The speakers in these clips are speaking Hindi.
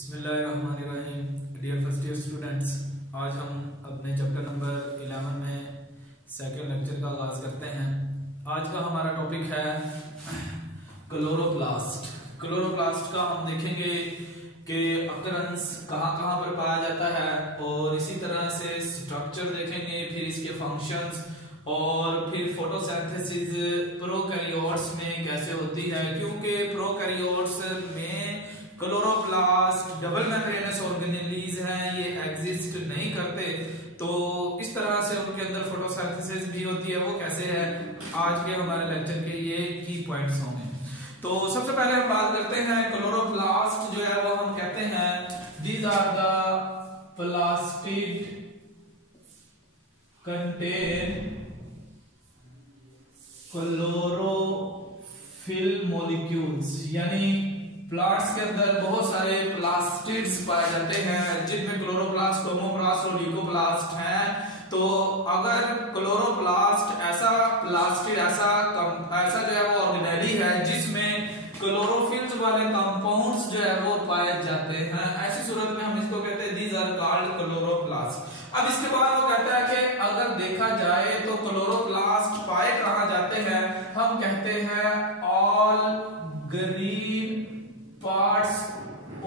बिस्मिल्लाहिर्रहमानिर्रहीम। डियर फर्स्ट ईयर स्टूडेंट्स, आज हम अपने चैप्टर नंबर 11 में सेकंड लेक्चर का आगाज करते हैं। आज का हमारा टॉपिक है क्लोरोप्लास्ट। क्लोरोप्लास्ट का हम देखेंगे कि अकरंस कहाँ कहाँ पर पाया जाता है और इसी तरह से स्ट्रक्चर देखेंगे, फिर इसके फंक्शंस और फिर फोटोसिंथेसिस प्रोकैरियोट्स में कैसे होती है, क्योंकि प्रोकैरियोट्स में क्लोरोप्लास्ट डबल मेम्ब्रेनस ऑर्गेनेलीज हैं, ये एग्जिस्ट नहीं करते, तो इस तरह से उनके अंदर फोटोसिंथेसिस भी होती है। वो कैसे है, आज के हमारे लेक्चर के ये की पॉइंट्स होंगे। तो सबसे पहले हम बात करते हैं क्लोरोप्लास्ट जो है वो हम कहते हैं these are the plastid contain chlorophyll molecules, यानी प्लांट्स के अंदर बहुत सारे प्लास्टिड्स पाए जाते हैं जिनमें क्लोरोप्लास्ट, टोमोप्लास्ट और ल्यूकोप्लास्ट हैं। तो अगर क्लोरोप्लास्ट ऐसा प्लास्टिड ऐसा जो है वो ऑर्गेनेली है जिसमें क्लोरोफिल्स वाले कंपाउंड्स जो है वो पाए जाते हैं, ऐसी सूरत में हम इसको कहते हैं दीज आर कॉल्ड क्लोरोप्लास्ट। अब इसके बाद वो कहता है कि अगर देखा जाए तो क्लोरोप्लास्ट पाए कहाँ जाते हैं, हम कहते हैं all green parts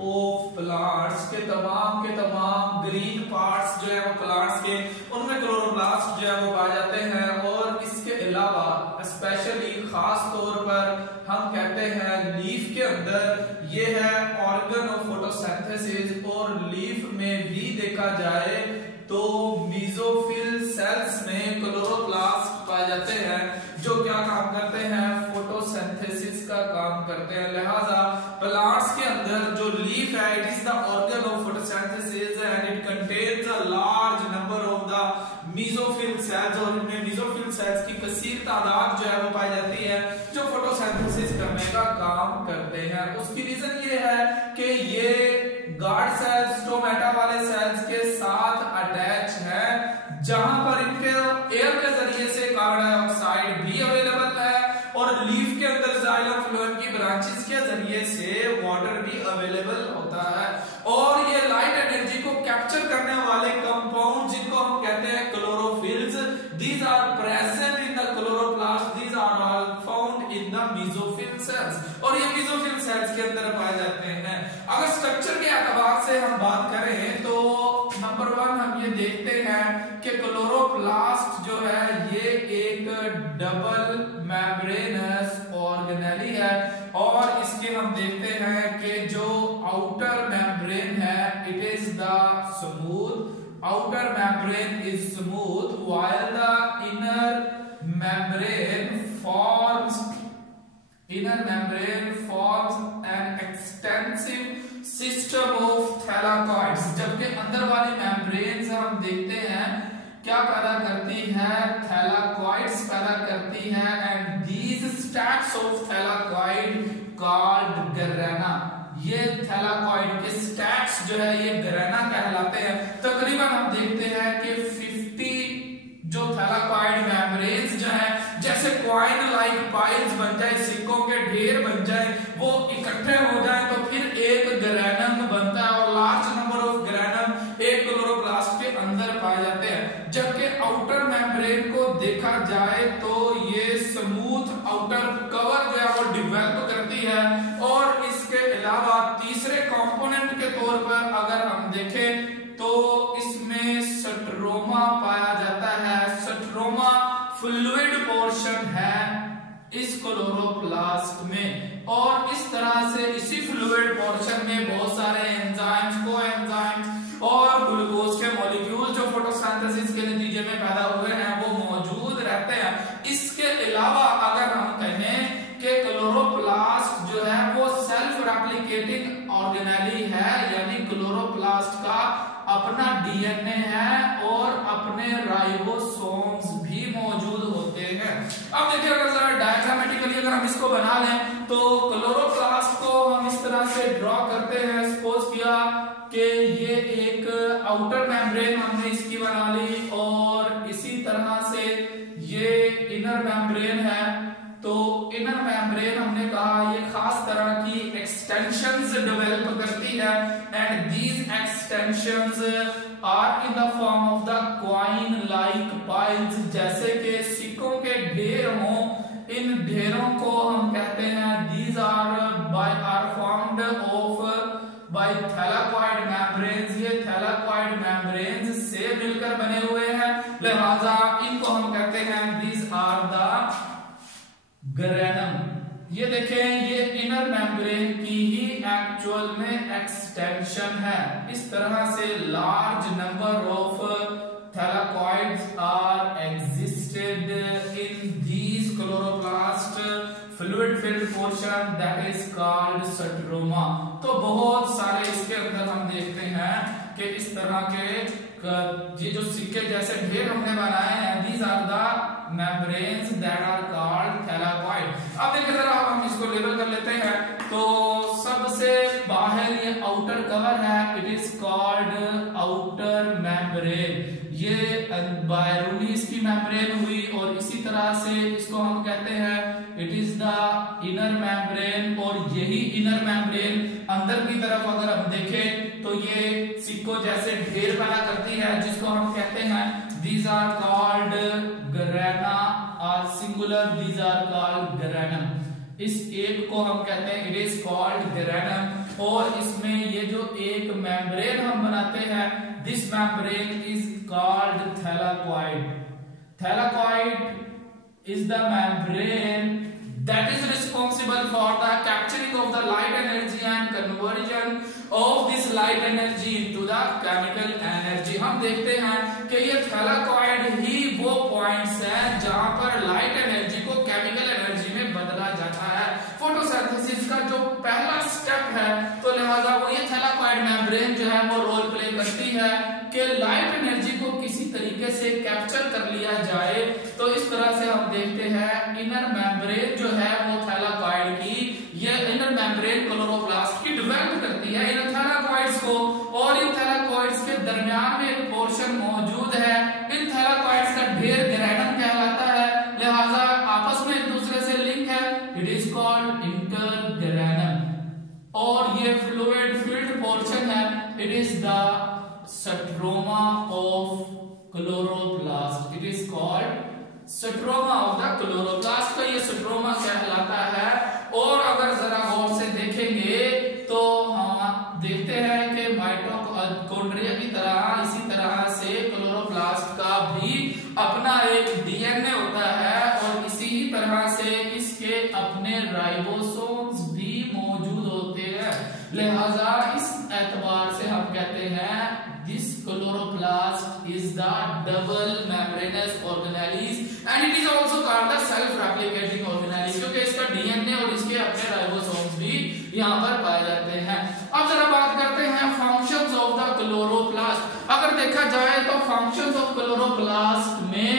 of plants के तमाम ग्रीन पार्ट्स जो है वो प्लांट्स के, उनमें क्लोरोप्लास्ट जो है वो पाए जाते हैं। और इसके अलावा स्पेशली खास तौर पर हम कहते हैं लीफ के अंदर ये है ऑर्गन ऑफ फोटोसिंथेसिस, और लीफ में भी देखा जाए तो मेसोफिल सेल्स में क्लोरोप्लास्ट पाए जाते हैं जो क्या काम करते हैं, फोटोसिंथेसिस का काम करते हैं। लिहाजा प्लांट्स के अंदर जो लीफ है it is the organ of photosynthesis and it contains a large number of the mesophyll cells, और इनमें मेसोफिल सेल्स की कसीर तादाद जो है वो पाई जाती है जो फोटोसिंथेसिस करने का काम करते हैं। उसकी रीजन ये है कि ये गार्ड सेल्स, स्टोमेटा वाले सेल्स के साथ अटैच है, जहां पर इनके एयर के जरिए से कार्बन डाइऑक्साइड भी अवेलेबल है और लीफ के अंदर जाइलम फ्लोएम की ब्रांचेस के जरिए से वाटर भी अवेलेबल होता है। और ये लाइट एनर्जी को कैप्चर करने वाले कंपाउंड जिनको हम कहते हैं chlorophylls, these are present in the chloroplast, these are all found in the mesophyll cells, और ये मेसोफिल सेल्स के अंदर पाए जाते हैं। अगर स्ट्रक्चर के एतबार से हम बात करें तो नंबर 1 हम ये देखते हैं कि क्लोरोप्लास्ट जो है ये एक डबल मेम्ब्रेनस ऑर्गेनेली है, और इसके हम देखते हैं कि जो आउटर मेम्ब्रेन है it is the smooth, outer membrane is smooth while the inner membrane forms an extensive system of thylakoids। जबकि अंदर वाली मेम्ब्रेन हम देखते हैं क्या पैदा करती है, थैलाकॉइड्स पैदा करती है, and these stacks of thylakoid called grana, ये थैलाकॉइड के स्टैक्स जो है ये ग्रेना कहलाते हैं। तकरीबन हम देखते हैं कि 50 जो थैलाकॉइड मेम्ब्रेन्स जो है जैसे क्वाइन लाइक पाइल्स बन जाए, सिक्कों के ढेर बन जाए, वो इकट्ठे हो जाए तो फिर एक ग्रेनम बनता है, और लार्ज नंबर ऑफ ग्रेनम एक क्लोरोप्लास्ट के अंदर पाए जाते हैं। जबकि आउटर मेम्ब्रेन को देखा जाए तो ये स्मूथ आउटर कवर जो है वो डिवेलप करती है। और इसके अलावा तीसरे कंपोनेंट के तौर पर अगर हम देखें तो इसमें स्ट्रोमा पाया जाता है। स्ट्रोमा फ्लूइड पोर्शन है इस क्लोरोप्लास्ट में, और इस तरह से इसी फ्लूइड पोर्शन में बहुत सारे एंजाइम्स, कोएंजाइम्स और ग्लूकोज के मॉलिक्यूल जो फोटोसिंथेसिस के नतीजे में पैदा हुए हैं वो मौजूद रहते हैं। इसके अलावा अगर हम कहें कि क्लोरोप्लास्ट जो है वो सेल्फ रेप्लिकेटिंग ऑर्गेनेली है, यानी क्लोरोप्लास्ट का अपना डीएनए है और अपने राइबोसोम्स भी मौजूद होते हैं। अब देखिए अगर जरा डायग्रामेटिकली अगर हम इसको बना लें तो क्लोरोप्लास्ट को हम इस तरह से ड्रॉ करते हैं। सपोज किया कि ये एक आउटर मेम्ब्रेन हमने इसकी बना ली, और इसी तरह से ये इनर मेम्ब्रेन है, तो इनर मेम्ब्रेन हमने कहा ये खास तरह की एक्सटेंशंस डेवलप करती है है and these extensions are in the form of the coin like piles, जैसे कि सिक्कों के ढेर हों, इन ढेरों को हम कहते हैं these are formed of by thylakoid membranes, ये थैलाकॉइड मेम्ब्रेन्स से मिलकर बने हुए हैं, लिहाजा इनको हम कहते हैं दीज आर द ग्रेनम। ये देखें, ये इनर मेम्ब्रेन की ही एक्चुअल में एक्सटेंशन है। इस तरह से large number of thylakoids are existed in these chloroplast fluid filled portion that is called stroma. तो बहुत सारे इसके अंदर हम देखते हैं कि इस तरह के ये जो सिक्के जैसे ढेर हमने बनाए हैं, these are the membranes that are called thylakoid. अब देखिए जरा हम इसको लेबल कर लेते हैं। तो सबसे बाहर ये आउटर कवर है, it is called outer membrane, ये बाहरूनी इसकी मेम्ब्रेन हुई, और इसी तरह से इसको हम कहते हैं it is the inner membrane, और यही इनर मेम्ब्रेन अंदर की तरफ अगर हम देखें तो ये सिक्कों जैसे ढेर बना करती है, जिसको हम कहते हैं these are called grana और singular these are called granum। इस एक को हम कहते हैं it is called granum, और इसमें ये जो एक मेम्ब्रेन हम बनाते हैं this membrane is called thylakoid। Thylakoid is the membrane that is responsible for the capturing of the light energy and conversion of this light energy into the chemical energy। हम देखते हैं कि ये थैलाकॉइड ही वो पॉइंट्स हैं जहां पर लाइट एनर्जी को केमिकल एनर्जी में बदला जाता है। फोटोसिंथेसिस का जो पहला स्टेप है, तो लिहाजा वो ये थैलाकॉइड मेम्ब्रेन जो है वो रोल प्ले करती है कि लाइट एनर्जी को किसी तरीके से कैप्चर कर लिया जाए। तो इस तरह से हम देखते हैं इनर मेम्ब्रेन जो है वो थैलाकॉइड की, ये इनर मेम्ब्रेन क्लोरोप्लास्ट की डेवलप करती है इन थैलाकॉइड्स को, और इन थैलाकॉइड्स के दरमियान में एक पोर्शन मौजूद है, इन थैलाकॉइड्स का ढेर ग्रेनम कहलाता है, लिहाजा आपस में एक दूसरे से लिंक है, इट इज कॉल्ड इंटरग्रेनम। और ये फ्लूइड फिल्ड पोर्शन है, it is the stroma of chloroplast, it is called stroma of the chloroplast का ये स्ट्रोमा कहलाता है। और अगर जरा गौर से देखेंगे तो हम देखते हैं कि माइटोकॉन्ड्रिया की तरह इसी तरह से क्लोरोप्लास्ट का भी अपना एक डीएनए होता है, और इसी तरह से इसके अपने राइबोसोम्स भी मौजूद होते हैं, लिहाजा इस एतबार से हम कहते हैं this chloroplast is the double membranous organelles and it is also called the self replicating organelles, क्योंकि इसका डीएनए और इसके अपने राइबोसोम्स भी यहाँ पर पाए जाते हैं। अब जरा बात करते हैं फंक्शंस ऑफ द क्लोरोप्लास्ट। अगर देखा जाए तो फंक्शंस ऑफ क्लोरोप्लास्ट में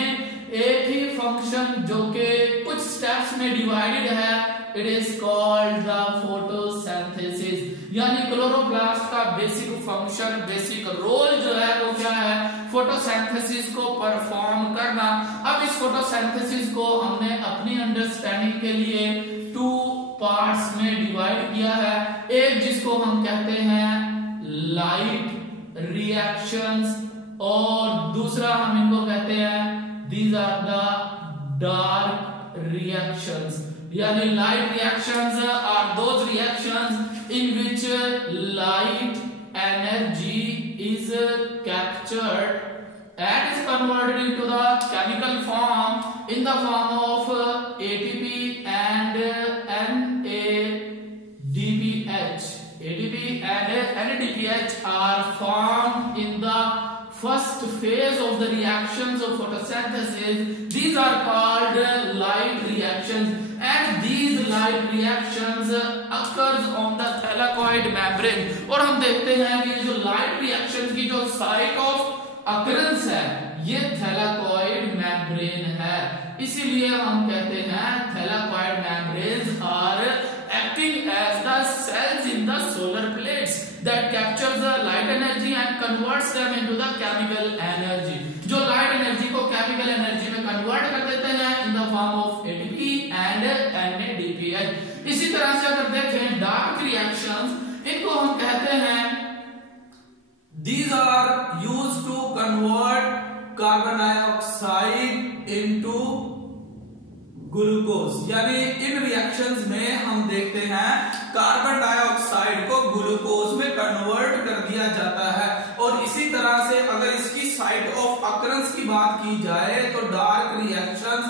एक ही फंक्शन जो कि कुछ स्टेप्स में डिवाइडेड है, it is called the photosynthesis, यानी क्लोरोप्लास्ट का बेसिक फंक्शन, बेसिक रोल जो है वो क्या है, फोटोसिंथेसिस को परफॉर्म करना। अब इस फोटोसिंथेसिस को हमने अपनी अंडरस्टैंडिंग के लिए टू पार्ट्स में डिवाइड किया है, एक जिसको हम कहते हैं लाइट रिएक्शंस, और दूसरा हम इनको कहते हैं these are the dark reactions. यानी light reactions are those reactions in which light energy is captured and is converted into the chemical form in the form of ATP and NADPH. ATP and NADPH are formed in the first phase of the reactions of photosynthesis. These are called light reactions, and these light reactions occurs on the thylakoid membrane। और हम देखते हैं कि जो light reactions की जो site of occurrence है ये थैलाकॉइड मेम्ब्रेन है, इसीलिए हम कहते हैं thylakoid membranes are acting as the cells in the solar plates that captures the light energy and converts them into the chemical energy। जो लाइट एनर्जी को केमिकल एनर्जी में कन्वर्ट कर देते हैं इन the form of ATP and NADPH। इसी तरह से अगर देखें डार्क रिएक्शंस, इनको हम कहते हैं यानी इन रिएक्शंस में हम देखते हैं कार्बन डाइऑक्साइड को ग्लूकोज में कन्वर्ट कर दिया जाता है। और इसी तरह से अगर इसकी साइट ऑफ अकरेंस की बात की जाए तो dark reactions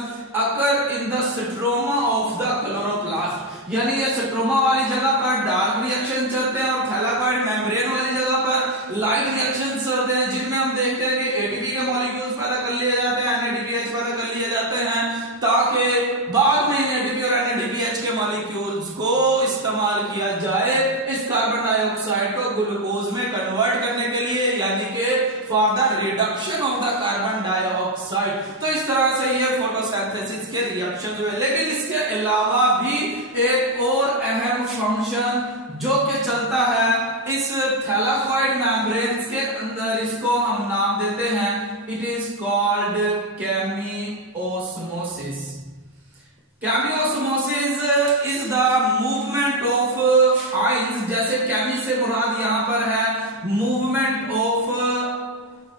occur in the stroma of the chloroplast, यानी ये स्ट्रोमा वाली जगह पर डार्क रिएक्शन चलते हैं और थैलाकॉइड मेम्ब्रेन वाली जगह पर लाइट रिएक्शन चलते हैं, जिनमें हम देखते हैं कि एटीपी के मॉलिक्यूल्स पैदा कर लिए जाते हैं, NADPH पैदा कर लिए जाते हैं, ताकि बाद में एटीपी और NADPH के मॉलिक्यूल्स को इस्तेमाल किया जाए इस कार्बन डाइऑक्साइड को ग्लूकोज में कन्वर्ट करने के लिए, यानी कि for the reduction of the carbon dioxide. तो इस तरह से ये फोटोसिंथेसिस के रिएक्शन हुए। लेकिन इसके अलावा भी एक और अहम फंक्शन जो कि चलता है इस थैलाकॉइड मेम्ब्रेन्स के अंदर, इसको हम नाम देते हैं, it is called chemiosmosis. Chemiosmosis is the movement of ions, जैसे केमी से मुराद यहां पर है मूवमेंट ऑफ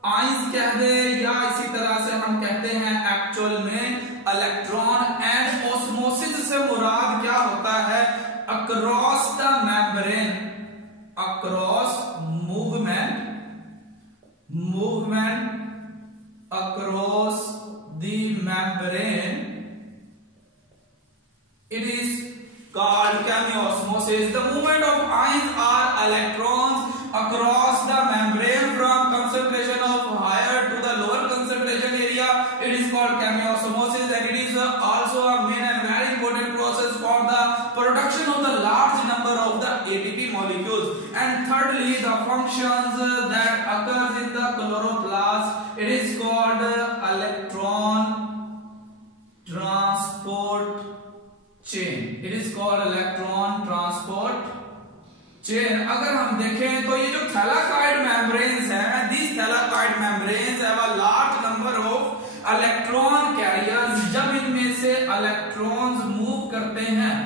आयंस कह दे, या इसी तरह से हम कहते हैं एक्चुअल में इलेक्ट्रॉन। एंड ऑस्मोसिस से मुराद क्या होता है, across the membrane, across movement across the membrane, it is called chemiosmosis. The movement of ions or electrons across the membrane from concentration of higher to the lower concentration area, it is called chemiosmosis, and it is also a main and very important process for the production of the large number of the ATP molecules. And thirdly, the functions that occurs in the chloroplast, it is called electron transport chain. It is called electron transport chain. अगर हम देखें तो ये जो थैलाकॉइड मेम्ब्रेन्स हैं, these thalakite membranes have a large number of electron carriers. जब इनमें से इलेक्ट्रॉन्स मूव करते हैं,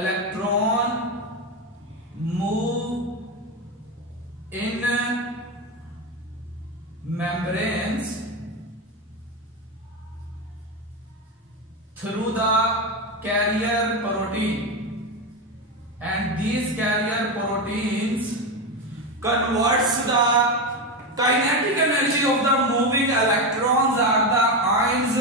electron move in membranes through the carrier protein, and these carrier proteins converts the kinetic energy of the moving electrons or the ions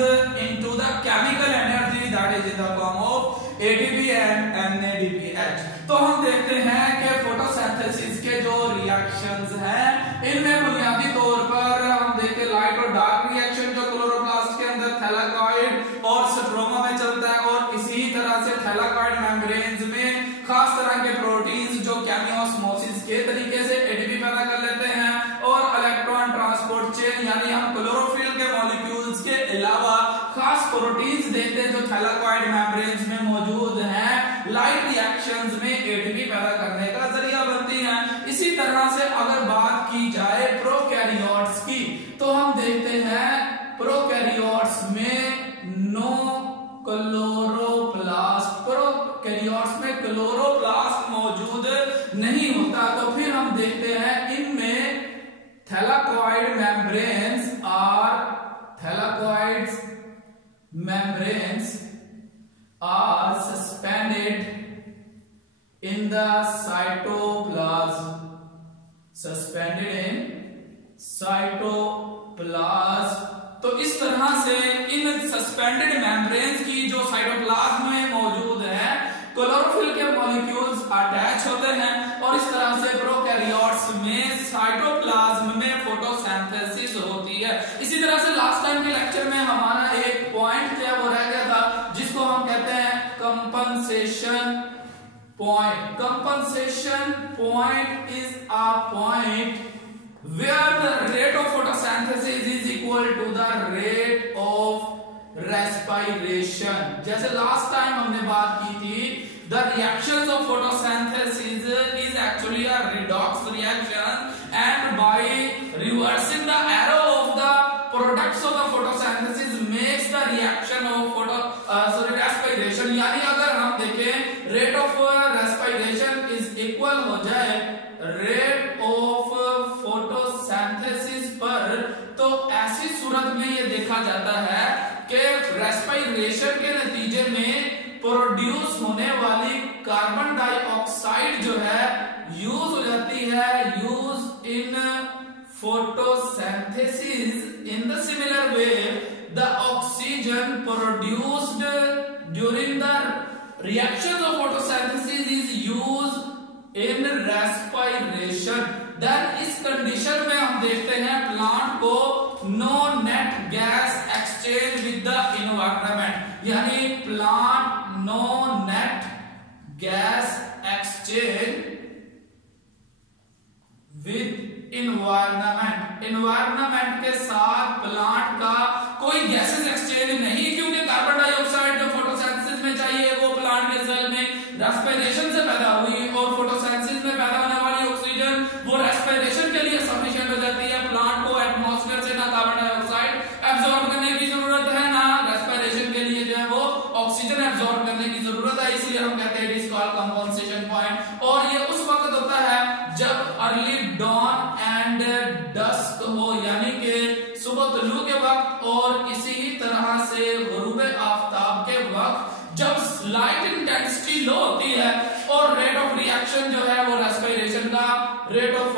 into the chemical energy that is in the form of ATP and NADPH. तो हम देखते हैं कि फोटोसिंथेसिस के जो रिएक्शंस हैं, इनमें बुनियादी तौर पर हम देखते हैं लाइट और डार्क रिएक्शन जो क्लोरोप्लास्ट के अंदर थैलाकॉइड और स्ट्रोमा में चलता है, और इसी तरह से थैलाकॉइड मेम्ब्रेन्स में खास तरह के प्रोटीन्स जो केमिओस्मोसिस के तरीके से एटीपी पैदा कर लेते हैं, और इलेक्ट्रॉन ट्रांसपोर्ट चेन यानी हम क्लोरोफिल के मॉलिक्यूल्स के अलावा खास प्रोटीन्स देखते हैं जो थैलाकॉइड मेम्ब्रेन्स में मौजूद हैं, लाइट रिएक्शंस में एटीपी पैदा करने का जरिया बनती हैं। इसी तरह से अगर बात की जाए प्रोकैरियोट्स की, तो हम देखते हैं प्रोकैरियोट्स में नो क्लोरोप्लास्ट, प्रोकैरियोट्स में क्लोरोप्लास्ट मौजूद नहीं होता। तो फिर हम देखते हैं इनमें thylakoid membranes are suspended in the cytoplasm, suspended in cytoplasm। तो इस तरह से इन सस्पेंडेड मेम्ब्रेन्स की जो साइटोप्लाज्म में मौजूद है, क्लोरोफिल के मॉलिक्यूल्स अटैच होते हैं, और इस तरह से प्रोकैरियोट्स में साइटोप्लाज्म में फोटोसिंथेसिस होती है। इसी तरह से लास्ट टाइम के लेक्चर में हमारा एक पॉइंट जो है वो रह गया था, जिसको हम कहते हैं compensation point. Compensation point is a point where the rate of photosynthesis is equal to the rate of respiration। जैसे लास्ट टाइम हमने बात की थी, the reactions of photosynthesis is actually a redox reaction, and by reversing the arrow of the products of the photosynthesis makes the reaction of respiration। यानी अगर हम देखें rate of respiration is equal हो जाए rate of फोटोसिंथेसिस पर, तो ऐसी सूरत में ये देखा जाता है कि रेस्पिरेशन के नतीजे में प्रोड्यूस होने वाली कार्बन डाइऑक्साइड जो है यूज हो जाती है, use in photosynthesis. In the similar way the oxygen produced during the reaction of photosynthesis is used in respiration. Then इस कंडीशन में हम देखते हैं प्लांट को no net gas exchange with the environment, यानी plant no net gas exchange with environment. Environment के साथ प्लांट का कोई गैसेस एक्सचेंज नहीं, क्योंकि कार्बन डाइऑक्साइड जो फोटोसिंथेसिस में चाहिए वो प्लांट के सेल में रेस्पिरेशन से पैदा हुई, और फोटोसिंथेसिस में पैदा होने वाली ऑक्सीजन वो रेस्पिरेशन के लिए सफिशिएंट हो जाती है। प्लांट को एटमॉस्फेयर से ना कार्बन डाइऑक्साइड एब्जॉर्ब करने की जरूरत है, ना रेस्पिरेशन के लिए जो है वो ऑक्सीजन एब्जॉर्ब करने की जरूरत है, इसलिए हम कहते हैं it is called compensation point. और ये उस वक्त होता है जब अर्ली डॉन एंड डस्क हो, यानी कि सुबह तुलू के वक्त और इसी तरह से गुरूबे आफ्ताब के वक्त, जब लाइट इंटेंसिटी लो होती है और रेट ऑफ रिएक्शन जो है वो रेस्पिरेशन का, रेट ऑफ